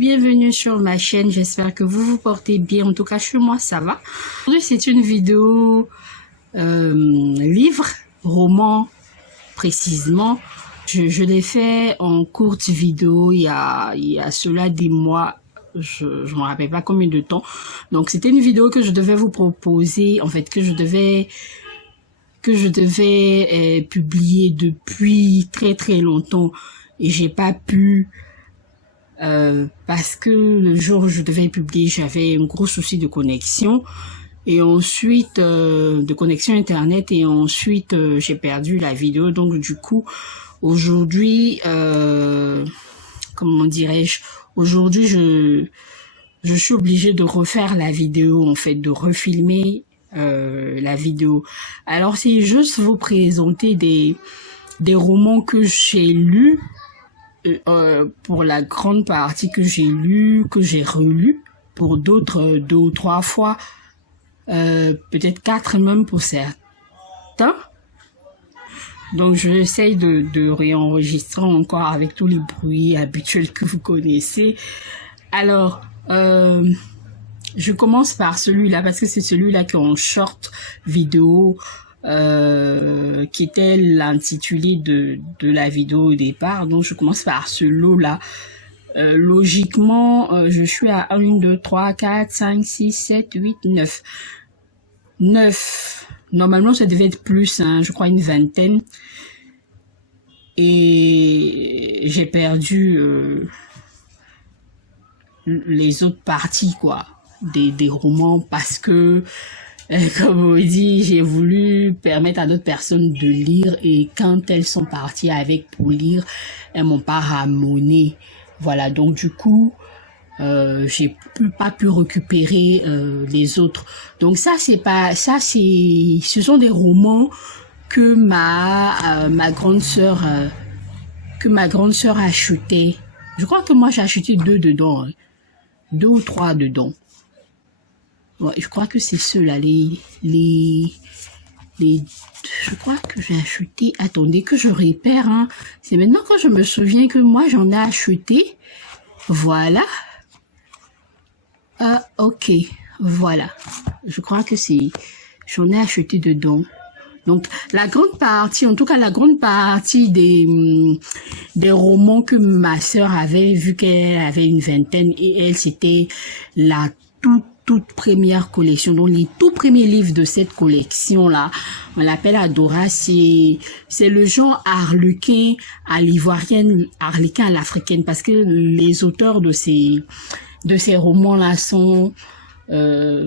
bienvenue sur ma chaîne, j'espère que vous vous portez bien, en tout cas chez moi ça va. Aujourd'hui c'est une vidéo livre, roman précisément. Je l'ai fait en courte vidéo il y a cela des mois, je me rappelle pas combien de temps. Donc c'était une vidéo que je devais vous proposer, en fait que je devais publier depuis très longtemps et j'ai pas pu parce que le jour où je devais publier j'avais un gros souci de connexion et ensuite de connexion internet et ensuite j'ai perdu la vidéo. Donc du coup aujourd'hui comment dirais-je, aujourd'hui je suis obligée de refaire la vidéo, en fait de refilmer la vidéo. Alors c'est juste vous présenter des romans que j'ai lus, pour la grande partie que j'ai lu, que j'ai relu, pour d'autres 2 ou 3 fois, peut-être 4 même pour certains. Donc je essaye de réenregistrer encore avec tous les bruits habituels que vous connaissez. Alors je commence par celui-là parce que c'est celui-là qui est en short vidéo, qui était l'intitulé de la vidéo au départ. Donc je commence par ce lot-là. Logiquement, je suis à 1, 2, 3, 4, 5, 6, 7, 8, 9. 9. Normalement, ça devait être plus, hein, je crois une vingtaine. Et j'ai perdu les autres parties, quoi, des romans parce que comme on dit, j'ai voulu permettre à d'autres personnes de lire et quand elles sont parties avec pour lire, elles m'ont pas ramené. Voilà, donc du coup, j'ai pas pu récupérer les autres. Donc ça ce sont des romans que ma grande sœur achetait. Je crois que moi j'ai acheté 2 dedans, hein. 2 ou 3 dedans. Ouais, je crois que c'est ceux-là, je crois que j'ai acheté, attendez que je répère, hein. C'est maintenant que je me souviens que moi j'en ai acheté, voilà. Ok, voilà, je crois que j'en ai acheté dedans. Donc la grande partie, en tout cas la grande partie des romans que ma sœur avait, vu qu'elle avait une vingtaine et elle c'était la toute première collection, donc les tout premiers livres de cette collection là, on l'appelle Adora. C'est le genre harlequin à l'ivoirienne, harlequin à l'africaine, parce que les auteurs de ces romans là sont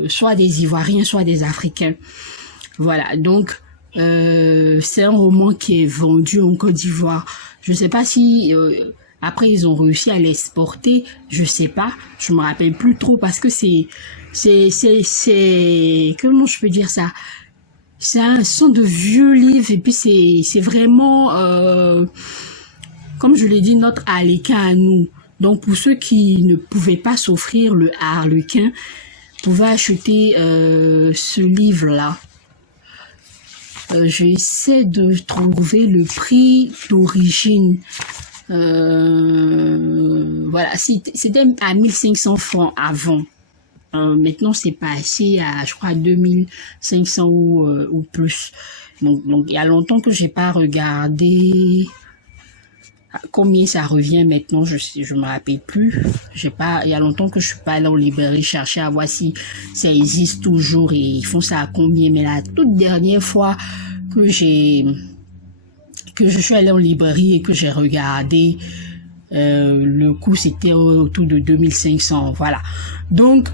soit des Ivoiriens, soit des Africains. Voilà, donc c'est un roman qui est vendu en Côte d'Ivoire. Je sais pas si après ils ont réussi à l'exporter, je sais pas, je me rappelle plus trop parce que c'est comment je peux dire ça, sont de vieux livres et puis c'est vraiment comme je l'ai dit, notre harlequin à nous. Donc pour ceux qui ne pouvaient pas s'offrir le harlequin, pouvaient acheter ce livre là. J'essaie de trouver le prix d'origine. Voilà, c'était à 1500 francs avant. Maintenant, c'est passé à, je crois, 2500 ou plus. Donc, il y a longtemps que j'ai pas regardé combien ça revient maintenant. Je me rappelle plus. Il y a longtemps que je suis pas allée en librairie chercher à voir si ça existe toujours et ils font ça à combien. Mais la toute dernière fois que je suis allée en librairie et que j'ai regardé, le coût c'était autour de 2500. Voilà. Donc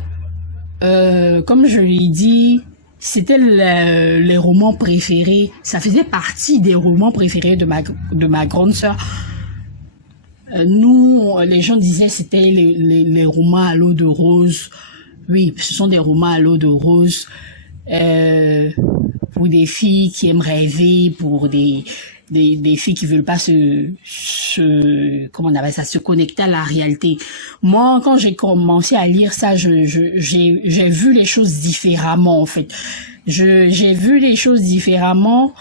comme je l'ai dit, c'était les romans préférés. Ça faisait partie des romans préférés de ma grande sœur. Nous, les gens disaient c'était les romans à l'eau de rose. Oui, ce sont des romans à l'eau de rose pour des filles qui aiment rêver, pour des filles qui veulent pas comment on appelle ça, se connecter à la réalité. Moi, quand j'ai commencé à lire ça, j'ai vu les choses différemment, en fait. J'ai vu les choses différemment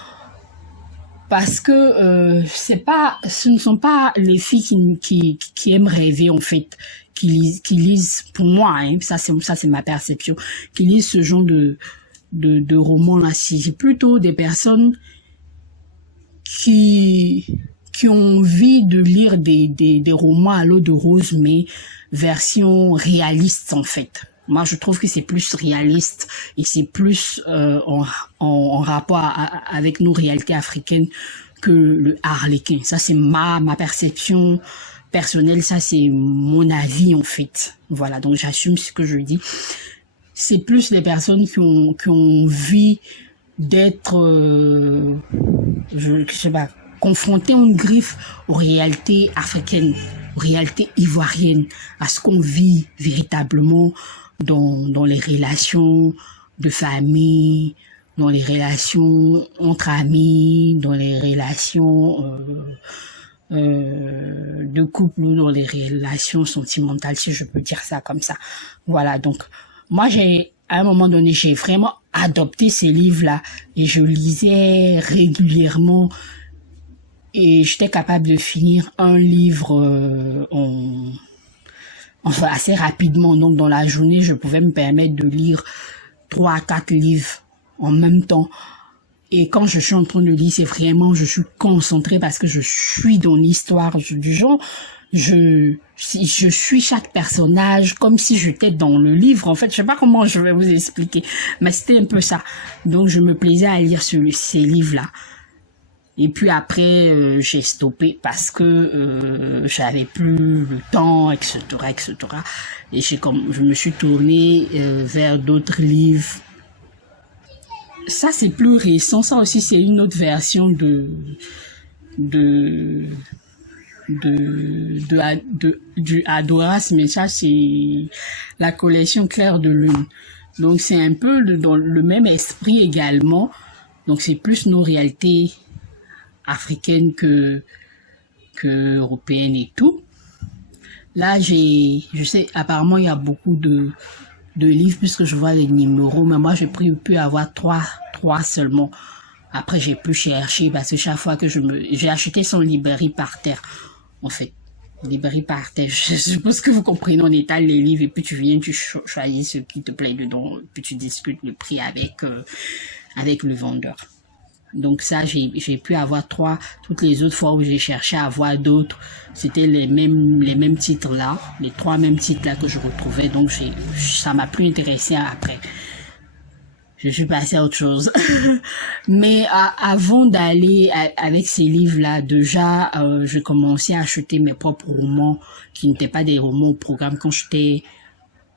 parce que ce ne sont pas les filles qui aiment rêver, en fait, qui lisent, pour moi, hein, ça c'est ma perception, qui lisent ce genre de romans-là. C'est plutôt des personnes qui ont envie de lire des romans à l'eau de rose, mais version réaliste en fait. Moi, je trouve que c'est plus réaliste et c'est plus en rapport avec nos réalités africaines que le harlequin. Ça, c'est ma perception personnelle, ça, c'est mon avis, en fait. Voilà, donc j'assume ce que je dis. C'est plus les personnes qui ont envie d'être, je sais pas, confrontées en griffe aux réalités africaines, aux réalités ivoiriennes, à ce qu'on vit véritablement dans les relations de famille, dans les relations entre amis, dans les relations de couple ou dans les relations sentimentales, si je peux dire ça comme ça. Voilà, donc moi à un moment donné, j'ai vraiment adopté ces livres-là et je lisais régulièrement et j'étais capable de finir un livre enfin assez rapidement. Donc dans la journée, je pouvais me permettre de lire 3 à 4 livres en même temps. Et quand je suis en train de lire, c'est vraiment, je suis concentrée parce que je suis dans l'histoire du genre. Je suis chaque personnage comme si j'étais dans le livre. En fait, je sais pas comment je vais vous expliquer, mais c'était un peu ça. Donc je me plaisais à lire ces livres-là. Et puis après, j'ai stoppé parce que j'avais plus le temps, etc., etc. Et je me suis tournée vers d'autres livres. Ça, c'est plus récent. Ça aussi, c'est une autre version du Adoras, mais ça, c'est la collection Clair de Lune. Donc, c'est un peu dans le même esprit également. Donc, c'est plus nos réalités africaine que européenne et tout. Là, je sais, apparemment, il y a beaucoup de livres puisque je vois les numéros, mais moi, j'ai pu avoir trois seulement. Après, j'ai pu chercher parce que chaque fois que j'ai acheté son librairie par terre, en fait. Librairie par terre. Je suppose que vous comprenez, on étale les livres et puis tu viens, tu choisis ce qui te plaît dedans, puis tu discutes le prix avec le vendeur. Donc ça, j'ai pu avoir 3. Toutes les autres fois où j'ai cherché à avoir d'autres, c'était les mêmes titres là, les 3 mêmes titres là que je retrouvais. Donc ça m'a plus intéressé après. Je suis passée à autre chose. Mais avant d'aller avec ces livres là, déjà, je commençais à acheter mes propres romans qui n'étaient pas des romans au programme quand j'étais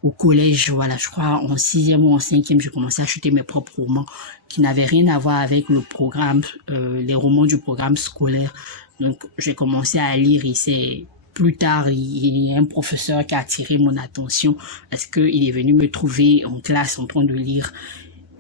au collège. Voilà, je crois en 6e ou en 5e, j'ai commencé à acheter mes propres romans qui n'avaient rien à voir avec le programme, les romans du programme scolaire. Donc, j'ai commencé à lire et c'est plus tard, il y a un professeur qui a attiré mon attention parce qu'il est venu me trouver en classe en train de lire.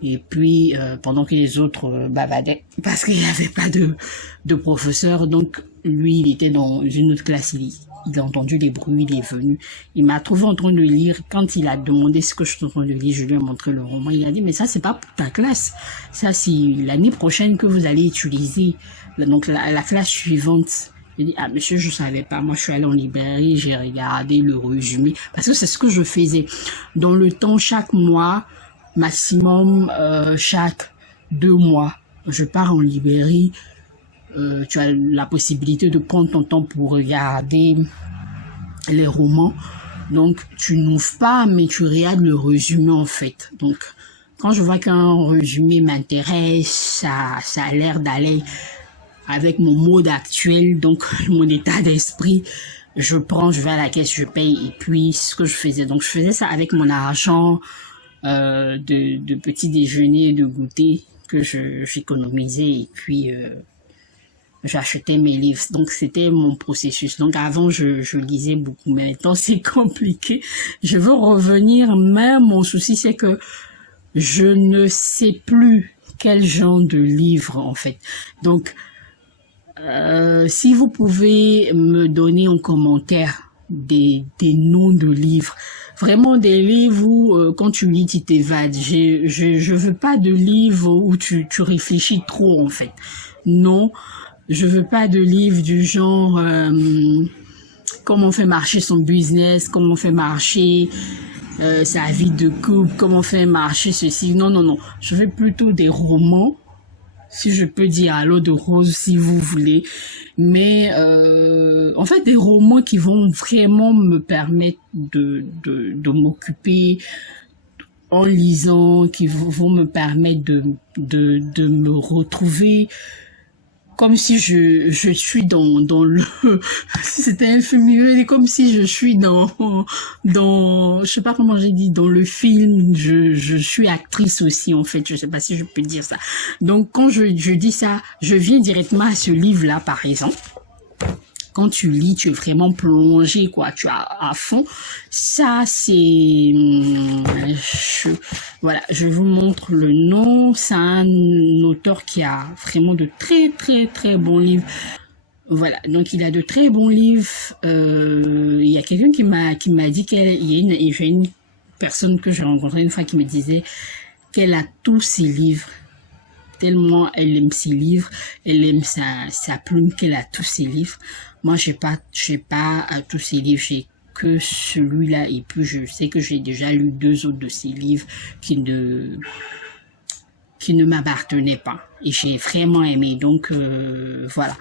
Et puis, pendant que les autres bavadaient, parce qu'il n'y avait pas de professeur, donc lui, il était dans une autre classe, il a entendu les bruits, il est venu. Il m'a trouvé en train de lire. Quand il a demandé ce que je suis en train de lire, je lui ai montré le roman. Il a dit, mais ça, c'est pas pour ta classe. Ça, c'est l'année prochaine que vous allez utiliser. Donc, la classe suivante. Il dit, ah, monsieur, je savais pas. Moi, je suis allé en librairie, j'ai regardé le résumé. Parce que c'est ce que je faisais. Dans le temps, chaque mois, maximum, chaque 2 mois, je pars en librairie. Tu as la possibilité de prendre ton temps pour regarder les romans. Donc, tu n'ouvres pas, mais tu regardes le résumé en fait. Donc, quand je vois qu'un résumé m'intéresse, ça a l'air d'aller avec mon mode actuel, donc mon état d'esprit, je vais à la caisse, je paye et puis ce que je faisais. Donc, je faisais ça avec mon argent de petit déjeuner et de goûter que j'économisais et puis j'achetais mes livres. Donc, c'était mon processus. Donc, avant, je lisais beaucoup. Mais maintenant, c'est compliqué. Je veux revenir, mais mon souci, c'est que je ne sais plus quel genre de livre, en fait. Donc, si vous pouvez me donner en commentaire des noms de livres, vraiment des livres où quand tu lis, tu t'évades. Je veux pas de livres où tu réfléchis trop, en fait. Non. Je veux pas de livres du genre comment faire marcher son business, comment faire marcher sa vie de couple, comment faire marcher ceci. Non, non, non. Je veux plutôt des romans, si je peux dire à l'eau de rose, si vous voulez. Mais en fait, des romans qui vont vraiment me permettre de m'occuper en lisant, qui vont me permettre de me retrouver comme si je suis dans le si c'était un film, comme si je suis dans je sais pas comment j'ai dit, dans le film, je suis actrice aussi en fait, je sais pas si je peux dire ça. Donc quand je dis ça, je viens directement à ce livre là par exemple. Quand tu lis, tu es vraiment plongé, quoi, tu as à fond. Ça, c'est... voilà, je vous montre le nom. C'est un auteur qui a vraiment de très, très, très bons livres. Voilà, donc il a de très bons livres. Il y a quelqu'un qui m'a dit j'ai une personne que j'ai rencontrée une fois qui me disait qu'elle a tous ses livres. Tellement elle aime ses livres, elle aime sa plume qu'elle a tous ses livres. Moi, j'ai pas tous ses livres, j'ai que celui-là et puis je sais que j'ai déjà lu 2 autres de ses livres qui ne m'appartenaient pas et j'ai vraiment aimé. Donc voilà.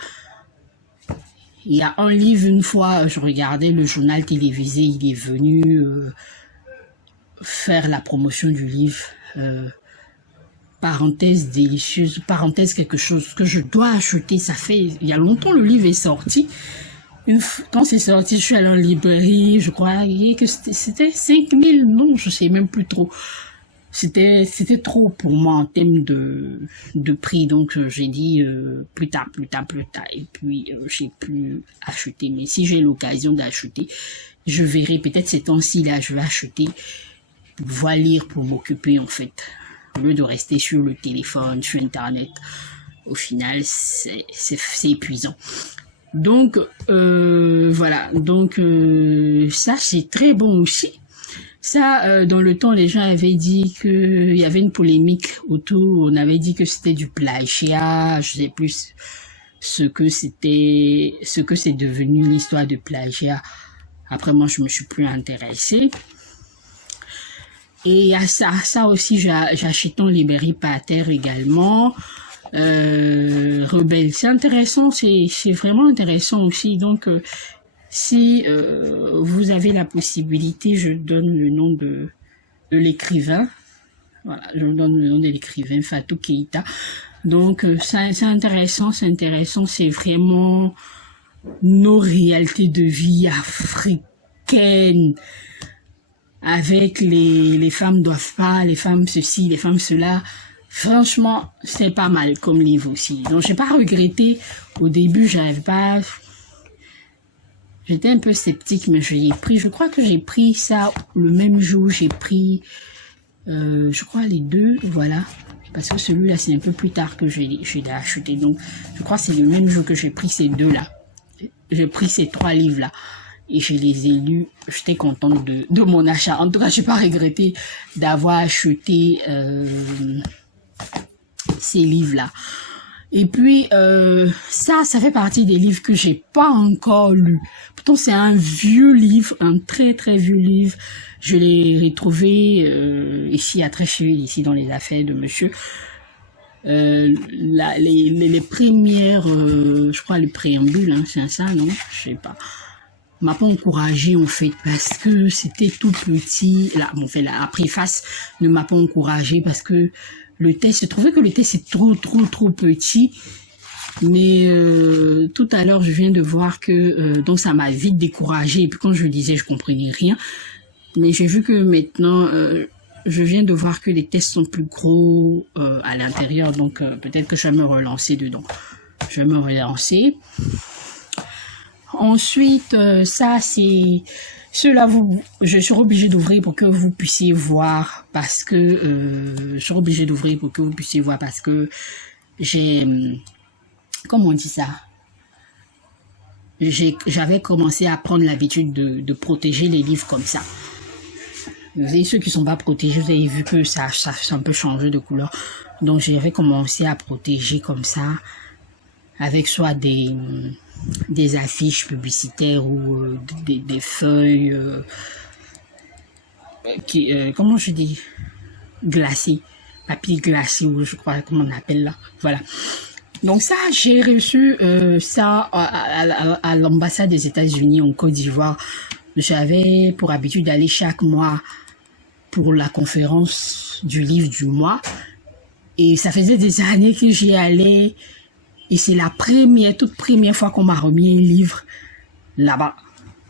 Il y a un livre, une fois, je regardais le journal télévisé, il est venu faire la promotion du livre. Parenthèse délicieuse, parenthèse quelque chose que je dois acheter. Ça fait, il y a longtemps le livre est sorti. Quand c'est sorti, je suis allée en librairie, je crois que c'était 5000, non, je sais même plus trop. C'était trop pour moi en termes de prix, donc j'ai dit plus tard. Et puis j'ai pu acheter. Mais si j'ai l'occasion d'acheter, je verrai peut-être ces temps-ci là, je vais acheter pour pouvoir lire, pour m'occuper en fait. Au lieu de rester sur le téléphone, sur Internet, au final, c'est épuisant. Donc, voilà. Donc, ça, c'est très bon aussi. Ça, dans le temps, les gens avaient dit qu'il y avait une polémique autour. On avait dit que c'était du plagiat. Je sais plus ce que c'est devenu l'histoire de plagiat. Après, moi, je me suis plus intéressée. Et il y a ça aussi, j'ai acheté en librairie Pater également. Rebelle, c'est intéressant, c'est vraiment intéressant aussi. Donc, si vous avez la possibilité, je donne le nom de l'écrivain. Voilà, je donne le nom de l'écrivain, Fatou Keïta. Donc, c'est intéressant, c'est vraiment nos réalités de vie africaines. Avec les femmes doivent pas, les femmes ceci, les femmes cela. Franchement, c'est pas mal comme livre aussi. Donc, j'ai pas regretté. Au début, j'avais pas... J'étais un peu sceptique, mais je crois que j'ai pris ça le même jour. J'ai pris, je crois, les 2, voilà. Parce que celui-là, c'est un peu plus tard que j'ai acheté. Donc, je crois que c'est le même jour que j'ai pris ces 2-là. J'ai pris ces 3 livres-là. Et je les ai lus, j'étais contente de mon achat. En tout cas, je n'ai pas regretté d'avoir acheté ces livres-là. Et puis, ça fait partie des livres que j'ai pas encore lus. Pourtant, c'est un vieux livre, un très très vieux livre. Je l'ai retrouvé ici à Trécheville, ici dans les affaires de monsieur. Les premières, je crois, le préambule, hein, c'est ça, non? Je sais pas. M'a pas encouragé en fait parce que c'était tout petit. Là, bon, fait la préface ne m'a pas encouragé parce que le texte, je trouvais que le texte est trop petit. Mais tout à l'heure, je viens de voir que donc ça m'a vite découragé. Et puis quand je le disais, je comprenais rien. Mais j'ai vu que maintenant, je viens de voir que les textes sont plus gros à l'intérieur. Donc peut-être que je vais me relancer dedans. Je vais me relancer. Ensuite, ça c'est cela, je suis obligée d'ouvrir pour que vous puissiez voir parce que j'ai, comment on dit ça, j'avais commencé à prendre l'habitude de protéger les livres comme ça. Vous savez, ceux qui sont pas protégés, vous avez vu que ça un peu changé de couleur. Donc j'avais commencé à protéger comme ça avec soit des des affiches publicitaires ou des feuilles comment je dis, glacées, papier glacé, ou je crois comment on appelle là, voilà. Donc ça, j'ai reçu ça à l'ambassade des États-Unis en Côte d'Ivoire. J'avais pour habitude d'aller chaque mois pour la conférence du livre du mois. Et ça faisait des années que j'y allais. Et c'est la toute première fois qu'on m'a remis un livre là-bas,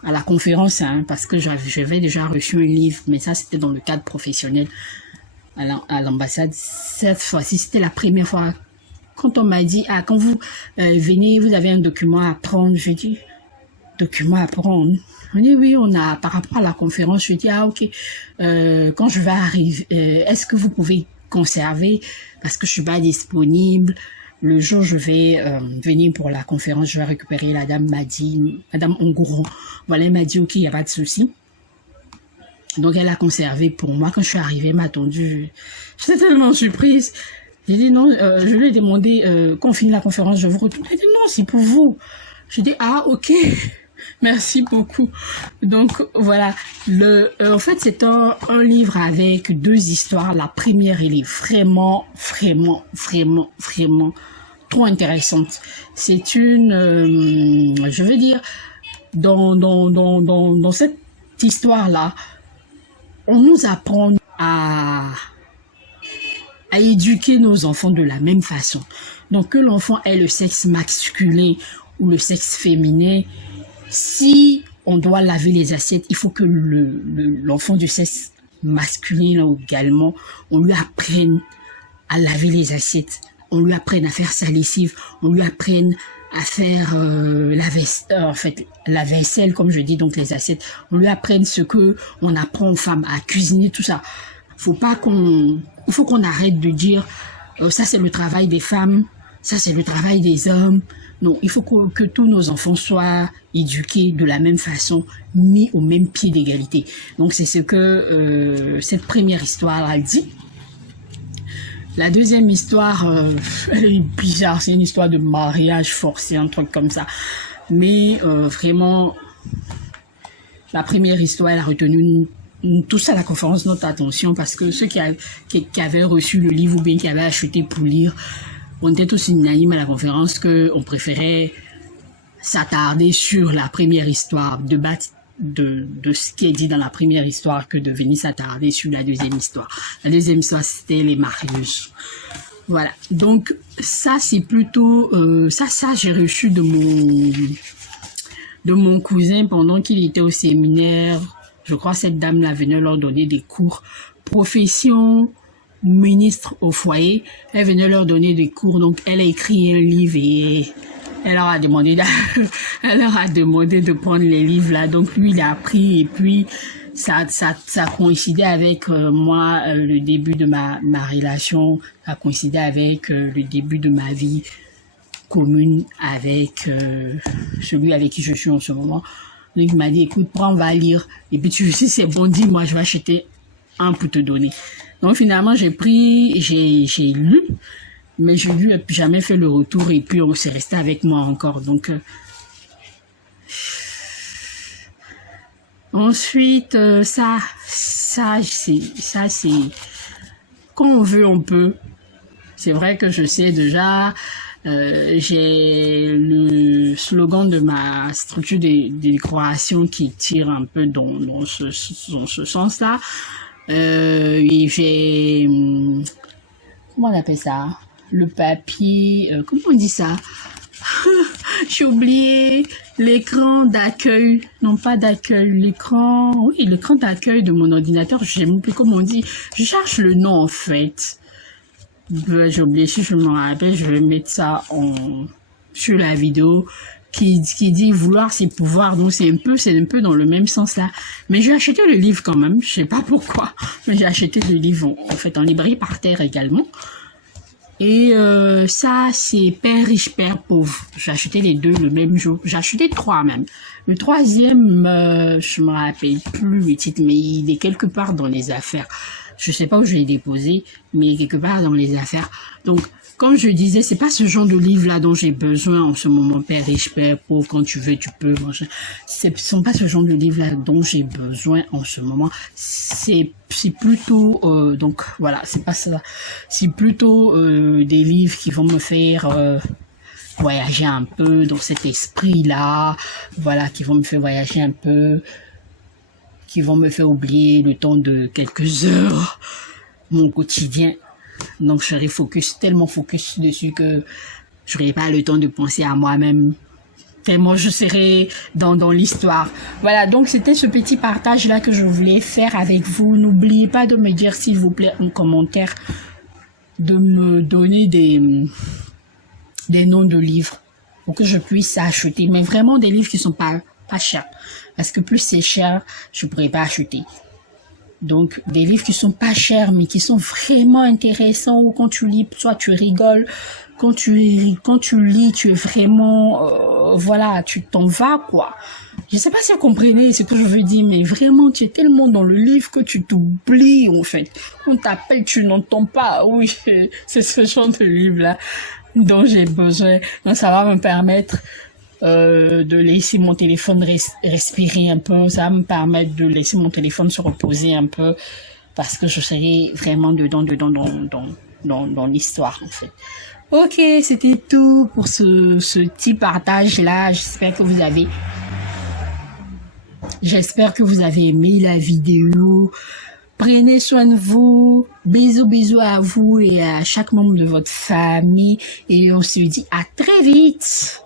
à la conférence, hein, parce que j'avais déjà reçu un livre, mais ça c'était dans le cadre professionnel à l'ambassade. Cette fois-ci, c'était la première fois. Quand on m'a dit, ah, quand vous venez, vous avez un document à prendre, je dis, document à prendre? On dit, oui, on a, par rapport à la conférence, je dis, ah, ok, quand je vais arriver, est-ce que vous pouvez conserver, parce que je suis pas disponible, le jour où je vais venir pour la conférence, je vais récupérer. La dame m'a dit, Madame Ongouron, voilà, elle m'a dit, ok, il n'y a pas de souci. Donc, elle a conservé pour moi. Quand je suis arrivée, elle m'a attendu. J'étais tellement surprise. J'ai dit non, je lui ai demandé, qu'on finisse la conférence, je vous retourne. Elle a dit non, c'est pour vous. J'ai dit, ah, ok, merci beaucoup. Donc, voilà. En fait, c'est un livre avec 2 histoires. La première, elle est vraiment trop intéressante. C'est une, je veux dire, dans cette histoire-là, on nous apprend à éduquer nos enfants de la même façon. Donc, que l'enfant ait le sexe masculin ou le sexe féminin, si on doit laver les assiettes, il faut que l'enfant du sexe masculin, là, également, on lui apprenne à laver les assiettes, on lui apprenne à faire sa lessive, on lui apprenne à faire la vaisselle, comme je dis, donc les assiettes. On lui apprenne ce que on apprend aux femmes, à cuisiner, tout ça. Il faut qu'on arrête de dire ça c'est le travail des femmes, ça c'est le travail des hommes. Non, il faut que tous nos enfants soient éduqués de la même façon, mis au même pied d'égalité. Donc c'est ce que cette première histoire elle dit. La deuxième histoire, elle est bizarre, c'est une histoire de mariage forcé, un truc comme ça. Mais vraiment, la première histoire, elle a retenu tous à la conférence notre attention, parce que ceux qui avaient reçu le livre ou bien qui avaient acheté pour lire, on était tous unanimes à la conférence qu'on préférait s'attarder sur la première histoire, débattre de ce qui est dit dans la première histoire que de venir s'attarder sur la deuxième histoire. La deuxième histoire, c'était les mariages. Voilà. Donc, ça, c'est plutôt... ça, j'ai reçu de mon cousin pendant qu'il était au séminaire. Je crois que cette dame-là venait leur donner des cours. Profession ministre au foyer. Elle venait leur donner des cours. Donc, elle a écrit un livre et... elle leur a demandé de prendre les livres là. Donc lui il a appris, et puis ça coïncidait avec moi, le début de ma relation, ça coïncidait avec le début de ma vie commune avec celui avec qui je suis en ce moment. Donc il m'a dit, écoute, prends, va lire, et puis si c'est bon, dis-moi, je vais acheter un pour te donner. Donc finalement j'ai lu, mais je lui ai jamais fait le retour, et puis on s'est resté avec moi encore. Donc ensuite ça c'est quand on veut on peut. C'est vrai que je sais déjà, j'ai le slogan de ma structure de décoration qui tire un peu dans ce sens-là. Et j'ai, comment on appelle ça, le papier, comment on dit ça? J'ai oublié l'écran d'accueil, non pas d'accueil, l'écran d'accueil de mon ordinateur, je sais même plus comment on dit, je cherche le nom en fait. J'ai oublié, si je me rappelle, je vais mettre ça sur la vidéo qui dit vouloir c'est pouvoir. Donc c'est un peu dans le même sens là. Mais j'ai acheté le livre quand même, je sais pas pourquoi, mais j'ai acheté le livre en fait en librairie par terre également. Et ça, c'est Père riche, Père pauvre. J'ai acheté les deux le même jour. J'ai acheté 3 même. Le troisième, je me rappelle plus le titre, mais il est quelque part dans les affaires. Je sais pas où je l'ai déposé, mais il est quelque part dans les affaires. Donc, comme je disais, c'est pas ce genre de livre-là dont j'ai besoin en ce moment, Père riche, Père pauvre, quand tu veux, tu peux manger. Ce sont pas ce genre de livre-là dont j'ai besoin en ce moment. C'est plutôt, donc voilà, c'est pas ça. C'est plutôt des livres qui vont me faire voyager un peu dans cet esprit-là, voilà, qui vont me faire voyager un peu, qui vont me faire oublier le temps de quelques heures, mon quotidien. Donc, je serai tellement focus dessus que je n'aurai pas le temps de penser à moi-même, tellement je serai dans l'histoire. Voilà, donc c'était ce petit partage-là que je voulais faire avec vous. N'oubliez pas de me dire, s'il vous plaît, en commentaire, de me donner des noms de livres pour que je puisse acheter, mais vraiment des livres qui sont pas chers, parce que plus c'est cher, je pourrais pas acheter. Donc des livres qui sont pas chers mais qui sont vraiment intéressants, où quand tu lis, soit tu rigoles, quand tu lis, tu es vraiment voilà, tu t'en vas quoi. Je sais pas si vous comprenez ce que je veux dire, mais vraiment tu es tellement dans le livre que tu t'oublies en fait. On t'appelle, tu n'entends pas. Oui, c'est ce genre de livre là dont j'ai besoin. Donc ça va me permettre de laisser mon téléphone respirer un peu, ça va me permettre de laisser mon téléphone se reposer un peu, parce que je serai vraiment dedans dans l'histoire en fait. Ok, c'était tout pour ce petit partage là. J'espère que vous avez aimé la vidéo. Prenez soin de vous. Bisous à vous et à chaque membre de votre famille. Et on se dit à très vite.